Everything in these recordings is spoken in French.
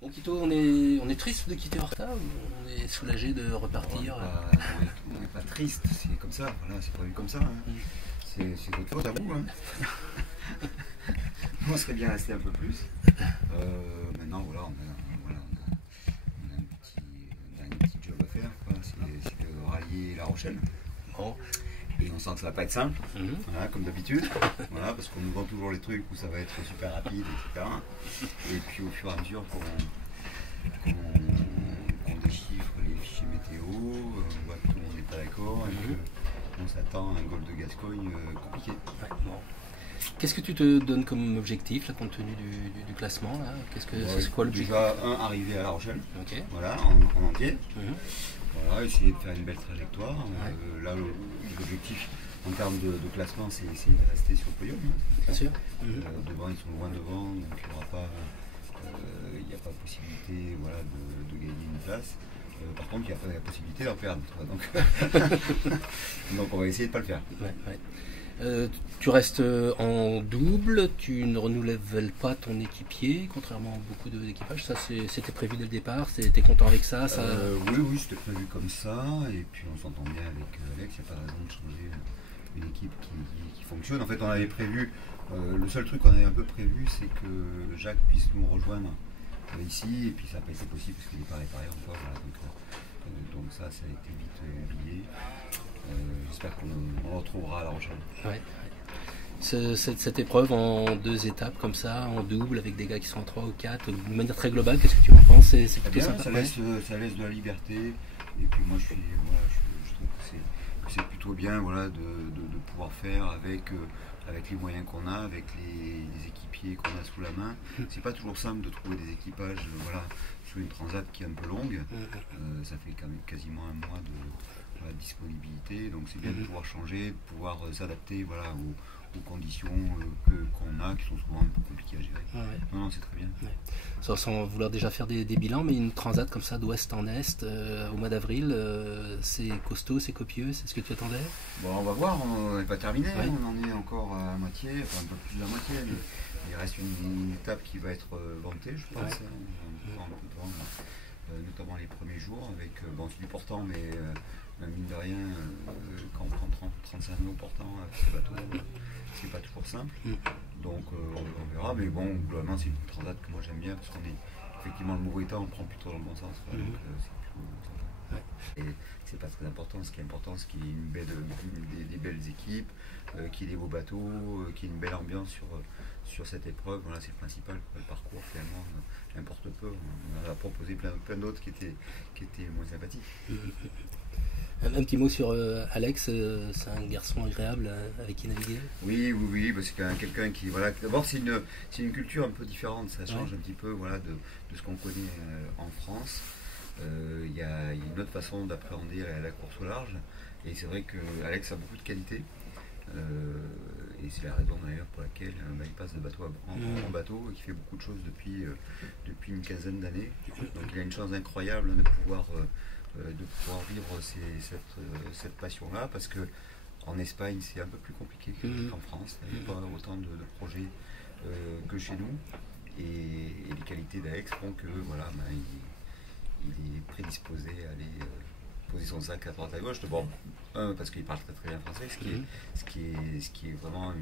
Bon, Quito, on est triste de quitter Horta ou on est soulagé de repartir? On n'est pas triste, c'est comme ça, voilà, c'est prévu comme ça. Hein. Mm. C'est votre faute à vous. Hein. Moi, on serait bien resté un peu plus. Maintenant, voilà, on a un petit job à faire, c'est de rallier La Rochelle. Bon. Et on sent que ça va pas être simple, Mhm. voilà, comme d'habitude, voilà, parce qu'on nous vend toujours les trucs où ça va être super rapide, etc. Et puis au fur et à mesure qu'on déchiffre les fichiers météo, on voit que tout le monde n'est pas d'accord et qu'on s'attend à un golfe de Gascogne compliqué. Ouais, bon. Qu'est-ce que tu te donnes comme objectif là, compte tenu du classement là? C'est quoi l'objectif? Déjà, arriver à La Rochelle, Ok. voilà, en entier. Mhm. Voilà, essayer de faire une belle trajectoire. Ouais. Là, l'objectif en termes de classement, c'est essayer de rester sur le podium. Hein. Bien sûr. Mhm. Devant, ils sont loin devant, donc il n'y a pas possibilité voilà, de gagner une place. Par contre, il n'y a pas la possibilité d'en perdre. Donc on va essayer de ne pas le faire. Ouais, ouais. Tu restes en double, tu ne renouvelles pas ton équipier, contrairement à beaucoup d'équipages. Ça, c'était prévu dès le départ. T'es content avec ça, Oui, c'était prévu comme ça. Et puis on s'entend bien avec Alex. Il n'y a pas de raison de changer une équipe qui fonctionne. En fait, on avait prévu. Le seul truc qu'on avait un peu prévu, c'est que Jacques puisse nous rejoindre ici. Et puis ça n'a pas été possible parce qu'il n'est pas réparé encore. Voilà, donc ça a été vite oublié. J'espère qu'on le retrouvera à La Rochelle. Ouais. Cette épreuve en 2 étapes comme ça, en double, avec des gars qui sont en 3 ou 4, de manière très globale, qu'est-ce que tu en penses? C'est plutôt bien, sympa. ça laisse de la liberté. Et puis moi, je trouve que c'est plutôt bien voilà, de pouvoir faire avec les moyens qu'on a, avec les équipiers qu'on a sous la main. C'est pas toujours simple de trouver des équipages voilà, sous une transat qui est un peu longue. Ça fait quand même quasiment un mois de disponibilité, donc c'est bien de pouvoir changer, de pouvoir s'adapter voilà, aux conditions qu'on a, qui sont souvent un peu compliquées à gérer. Ouais. Non, c'est très bien. Ouais. Sans vouloir déjà faire des bilans, mais une transat comme ça d'ouest en est au mois d'avril, c'est costaud, c'est copieux, c'est ce que tu attendais? Bon, on va voir, on n'est pas terminé, Ouais. on en est encore à moitié, enfin un peu plus de la moitié, mais il reste une étape qui va être vantée, je pense. Ouais. On peut vendre, notamment les premiers jours, avec c'est du portant, mais mine de rien, quand on prend 35 nœuds au portant avec ce bateau, c'est pas toujours simple. Donc on verra, mais bon, globalement c'est une transat que moi j'aime bien parce qu'on est effectivement le mauvais temps, on prend plutôt dans le bon sens. Donc c'est plutôt sympa. Ouais. Et c'est pas très important, ce qui est important, c'est qu'il y ait des belles équipes, qu'il y ait des beaux bateaux, qu'il y ait une belle ambiance sur cette épreuve. Voilà, c'est le principal. Le parcours finalement importe peu. On a proposé plein d'autres qui étaient moins sympathiques. Un petit mot sur Alex, c'est un garçon agréable avec qui naviguer? Oui, c'est quand même quelqu'un qui, voilà, d'abord c'est une culture un peu différente, ça change un petit peu voilà, de ce qu'on connaît en France. Il y a une autre façon d'appréhender la course au large, et c'est vrai que Alex a beaucoup de qualités, et c'est la raison d'ailleurs pour laquelle il passe de bateau en bateau, et qu'il fait beaucoup de choses depuis une quinzaine d'années. Donc il a une chance incroyable de pouvoir vivre cette passion-là, parce que en Espagne c'est un peu plus compliqué qu'en France, il n'y a pas autant de projets que chez nous, et les qualités d'Alex font que voilà, il est prédisposé à aller poser son sac à droite à gauche. D'abord, parce qu'il parle très bien français, ce qui est vraiment un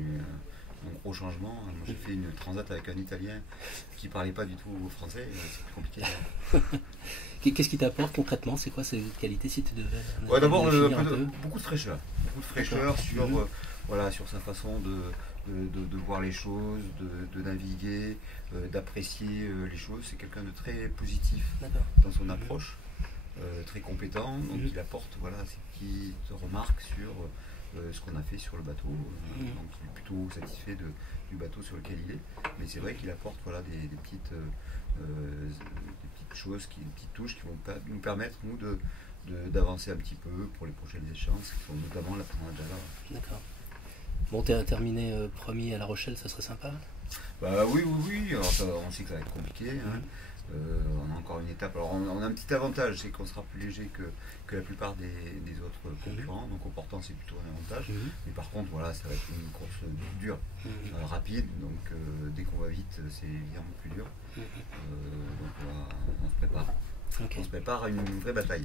gros changement. Moi j'ai fait une transat avec un Italien qui parlait pas du tout français, c'est plus compliqué. Qu'est-ce qui t'apporte concrètement? C'est quoi ces qualités si tu devais D'abord définir beaucoup de fraîcheur. Beaucoup de fraîcheur sur sa façon de voir les choses, de naviguer, d'apprécier les choses. C'est quelqu'un de très positif dans son approche, très compétent. Donc il apporte ses petites remarques sur ce qu'on a fait sur le bateau. Donc il est plutôt satisfait du bateau sur lequel il est. Mais c'est vrai qu'il apporte des petites choses, des petites touches qui vont nous permettre, nous, d'avancer un petit peu pour les prochaines échéances, qui sont notamment la Transat Java. D'accord. Bon, t'es terminé premier à La Rochelle, ça serait sympa? Oui. Alors, on sait que ça va être compliqué. Hein. On a encore une étape. Alors on a un petit avantage, c'est qu'on sera plus léger que la plupart des autres concurrents. Donc au portant c'est plutôt un avantage. Mais par contre ça va être une course dure, rapide. Donc dès qu'on va vite c'est évidemment plus dur. Donc Ok. On se prépare à une vraie bataille.